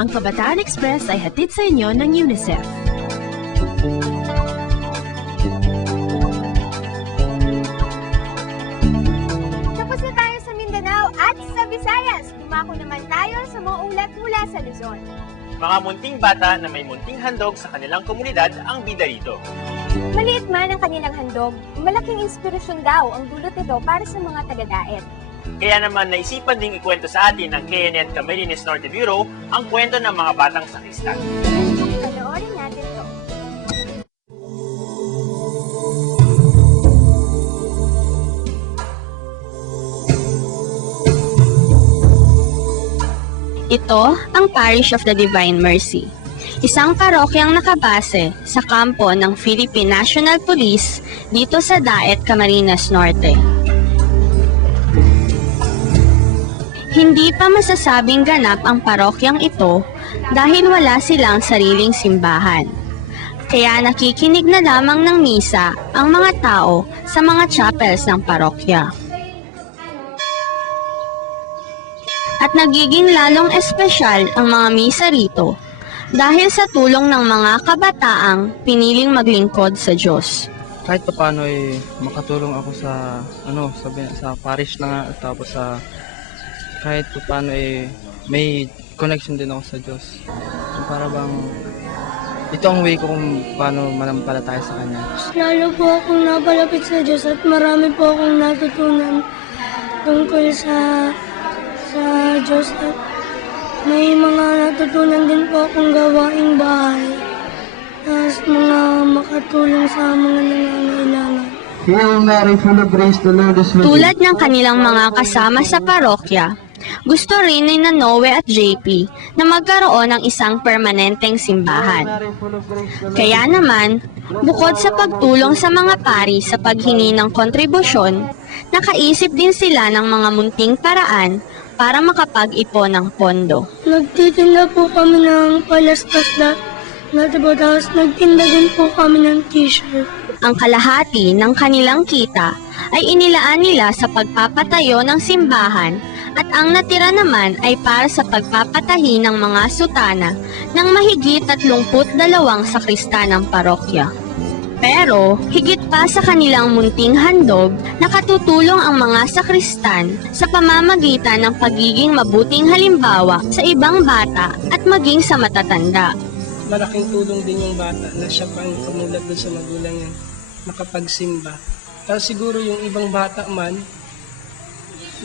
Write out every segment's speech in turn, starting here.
Ang Kabataan Express ay hatid sa inyo ng UNICEF. Tapos na tayo sa Mindanao at sa Visayas. Dumako naman tayo sa mga ulat mula sa Luzon. Mga munting bata na may munting handog sa kanilang komunidad ang bida rito. Maliit man ang kanilang handog, malaking inspirasyon daw ang dulot nito para sa mga taga-daet. Kaya naman naisipan ding ikwento sa atin ng KNN Camarines Norte Bureau ang kwento ng mga batang sakristan. Panoorin natin to. Ito ang Parish of the Divine Mercy, isang parokyang nakabase sa kampo ng Philippine National Police dito sa Daet, Camarines Norte. Hindi pa masasabing ganap ang parokyang ito dahil wala silang sariling simbahan. Kaya nakikinig na lamang ng misa ang mga tao sa mga chapels ng parokya. At nagiging lalong espesyal ang mga misa rito dahil sa tulong ng mga kabataang piniling maglingkod sa Diyos. Kahit paano ay makatulong ako sa sa parish na tapos sa kahit paano ay may connection din ako sa Diyos. So, para bang ito ang way ko kung paano manampalataya sa Kanya. Lalo po akong napalapit sa Diyos at marami po akong natutunan tungkol sa Diyos at may mga natutunan din po akong gawaing bahay at mga makatulong sa mga nangangailangan. Hail Mary, full of grace, the Lord is with you. Tulad ng kanilang mga kasama sa parokya, gusto rin ni Noe at JP na magkaroon ng isang permanenteng simbahan. Kaya naman, bukod sa pagtulong sa mga pari sa paghingi ng kontribusyon, nakaisip din sila ng mga munting paraan para makapag-ipon ng pondo. Nagtitinda po kami ng palastas dati po, tapos nagtinda din po kami ng t-shirt. Ang kalahati ng kanilang kita ay inilaan nila sa pagpapatayo ng simbahan at ang natira naman ay para sa pagpapatahi ng mga sutana ng mahigit 32 sakrista ng parokya. Pero, higit pa sa kanilang munting handog, nakatutulong ang mga sakristan sa pamamagitan ng pagiging mabuting halimbawa sa ibang bata at maging sa matatanda. Malaking tulong din yung bata na siya pang kumulat doon sa magulang niya, makapagsimba. Tapos siguro yung ibang bata man,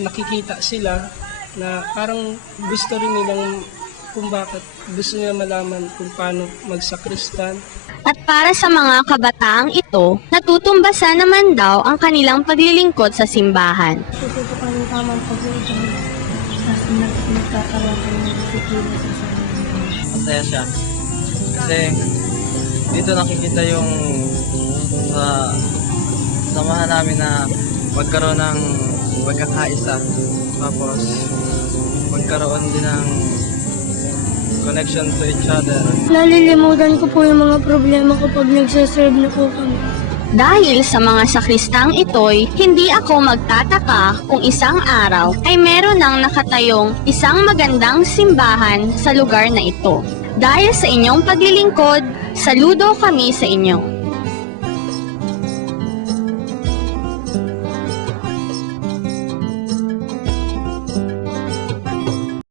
nakikita sila na parang gusto rin nilang kung bakit gusto nila malaman kung paano magsakristan. At para sa mga kabataang ito, natutumbasan naman daw ang kanilang paglilingkod sa simbahan. Ito po kami tamang pag-iitan kasi nagkakaroon kami ng disiplina sa sarili. Masaya siya. Kasi dito nakikita yung samahan namin na magkaroon ng pagkakaisa. Tapos magkaroon din ng connection to each other. Nalilimutan ko po yung mga problema kapag nagsaserve na po kami. Dahil sa mga sakristang ito'y, hindi ako magtataka kung isang araw ay meron nang nakatayong isang magandang simbahan sa lugar na ito. Dahil sa inyong paglilingkod, saludo kami sa inyo.